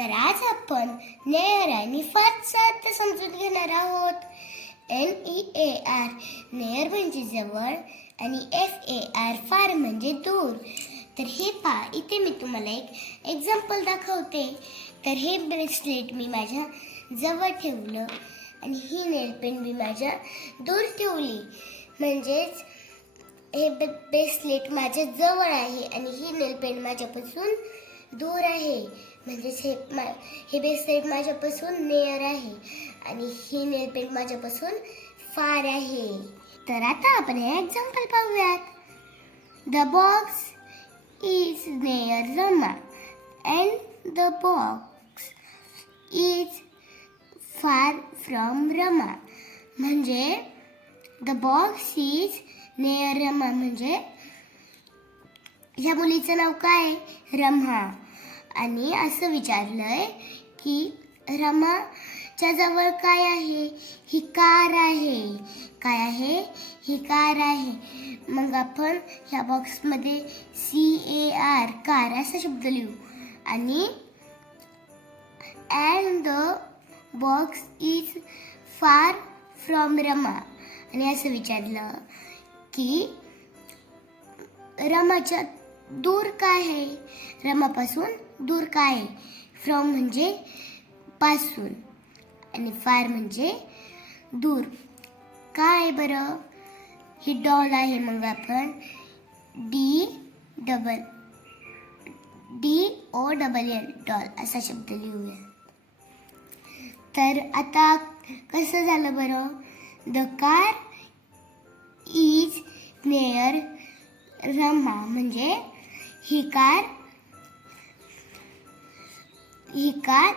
तर आज आपण नेअर आणि फारचा अर्थ समजून घेणार आहोत. N E A R near म्हणजे जवळ आणि एफ ए आर फार म्हणजे दूर. तर हे पा इथे मी तुम्हाला एक एक्झाम्पल दाखवते. तर हे ब्रेसलेट मी माझ्या जवळ ठेवलं आणि ही नेलपेन मी माझ्या दूर ठेवली. म्हणजेच हे ब्रेसलेट माझ्या जवळ आहे आणि ही नेलपेन माझ्यापासून दूर आहे. म्हणजेच हे मा हे बेसलेट माझ्यापासून नेअर आहे. आणि ही नेलपेंट माझ्यापासून फार आहे. तर आता आपण हे एक्झाम्पल पाहूयात. The box is near Rama and the box is far from Rama म्हणजे the box is near Rama म्हणजे ह्या मुलीचं नाव काय? आहे? रमा. आणि असं विचारलंय की रमाच्या जवळ काय आहे? ही कार आहे. काय आहे? ही कार आहे. मग आपण ह्या बॉक्समध्ये सी ए आर कार असा शब्द लिहू. आणि and the box is far from Rama आणि असं विचारलं की रमाच्या म्हणजे म्हणजे दूर काय आहे रमापासून दूर काय आहे फ्रॉम म्हणजे पासून. आणि फार म्हणजे दूर. काय बरं? ही डॉल आहे मग आपण D double D O double L doll असा शब्द लिहूया. तर आता कसं झालं बरं? The car is near Rama म्हणजे ही कार ही कार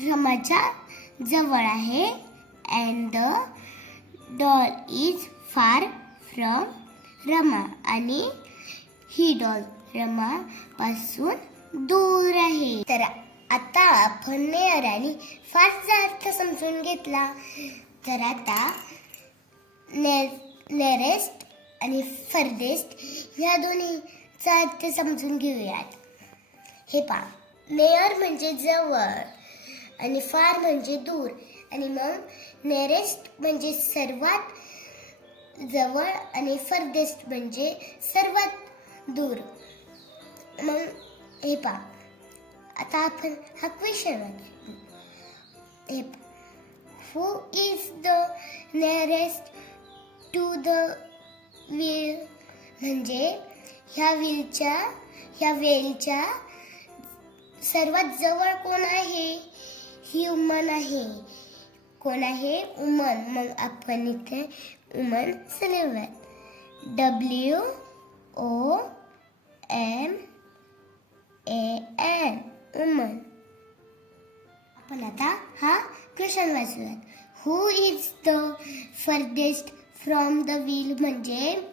रमाच्या जवळ आहे. And the doll is far from Rama आणि ही डॉल रमा पासून दूर आहे. तर आता आपण नेअर आणि फारचा अर्थ समजून घेतला. तर आता ने नेरेस्ट आणि फर्देस्ट ह्या दोन्हीचा अर्थ समजून घेऊयात. हे पा नेअर म्हणजे जवळ आणि फार म्हणजे दूर. आणि मग नेरेस्ट म्हणजे सर्वात जवळ आणि फर्देस्ट म्हणजे सर्वात दूर. मग हे पा आता आपण हा क्वेश्चन हे who is the nearest to the wheel म्हणजे ह्या व्हीलच्या ह्या वेलच्या सर्वात जवळ कोण आहे? ही उमन आहे. कोण आहे? उमन. मग आपण इथे उमन लिहूयात W O M A N. Woman. आपण आता हा question वाचूयात. Who is the farthest from the wheel म्हणजे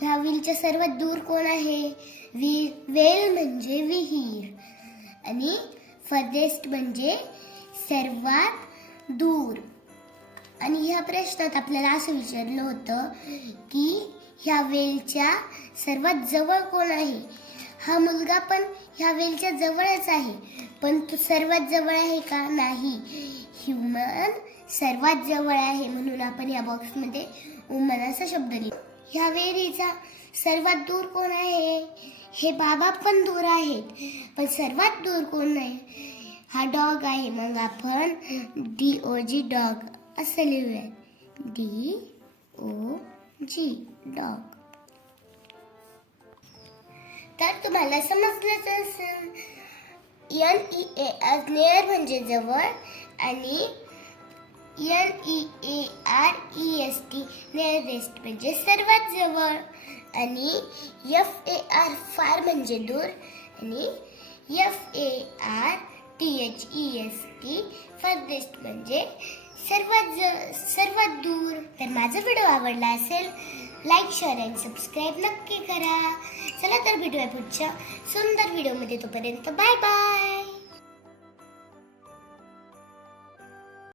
ह्या व्हीलच्या सर्वात दूर कोण आहे? व्ही वेल म्हणजे विहीर. आणि फर्देस्ट म्हणजे सर्वात दूर. आणि ह्या प्रश्नात आपल्याला असं विचारलं होतं की ह्या वेलच्या सर्वात जवळ कोण आहे? हा मुलगा पण ह्या वेलच्या जवळच आहे. पण तो सर्वात जवळ आहे का? नाही. ह्युमन सर्वात जवळ आहे म्हणून आपण या बॉक्समध्ये उमन असा शब्द लिहितो. ह्या वेलीचा सर्वात दूर कोण आहे? हे बाबा पण दूर आहेत. पण सर्वात दूर कोण आहे? हा डॉग आहे. मग आपण डी ओ जी डॉग असं लिहूया डी ओ जी डॉग तर तुम्हाला समजलंच असेल. एन ई ए आज नेअर म्हणजे जवळ आणि N E A R E S T nearest म्हणजे सर्वात जवळ. आणि एफ ए आर फार म्हणजे दूर. आणि F A R T H E S T farthest म्हणजे सर्वात ज सर्वात दूर. तर माझा व्हिडिओ आवडला असेल लाईक शेअर अँड सबस्क्राईब नक्की करा. चला तर भेटूया पुढच्या सुंदर व्हिडिओमध्ये तोपर्यंत बाय बाय